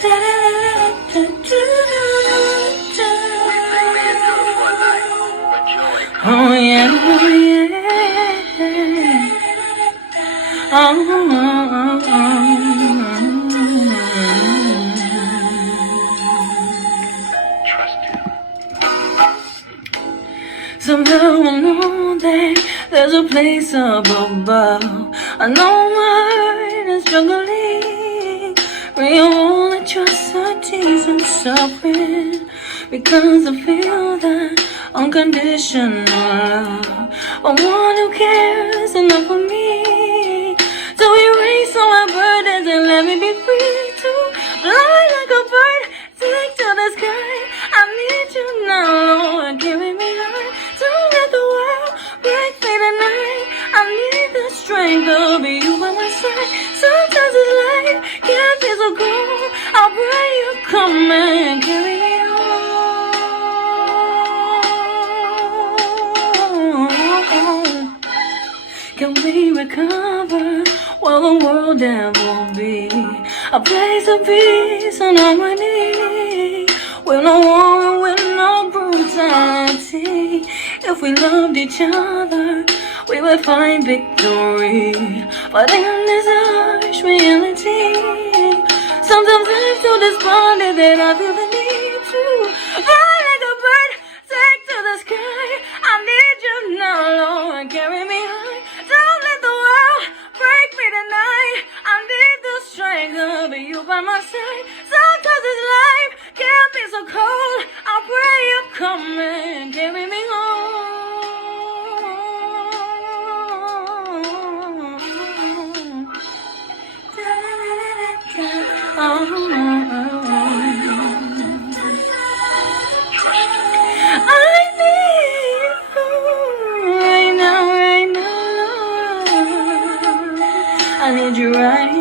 Oh yeah, oh yeah. Somehow I know that there's a place up above. I know my heart is struggling. Bring all the atrocities and suffering, because I feel that unconditional love. But one who cares enough for me to erase all my burdens and let me be free to fly like a bird, take to the sky. I need you now, Lord, carry me high. Don't let the world break me tonight. I need the strength of you by my side. Sometimes this life can be so cold. I'll pray you come and carry me home. Can we recover while the world ever be a place of peace and harmony, with no war, with no brutality? If we loved each other, we would find victory. But in this harsh reality, sometimes I'm so despondent that I feel the need to fly like a bird, take to the sky. I need you now, Lord, carry me high. Don't let the world break me tonight. I need the strength of you by my side. Sometimes this life can be so cold. I pray you come and carry me home. I need you right now, right now. I need you right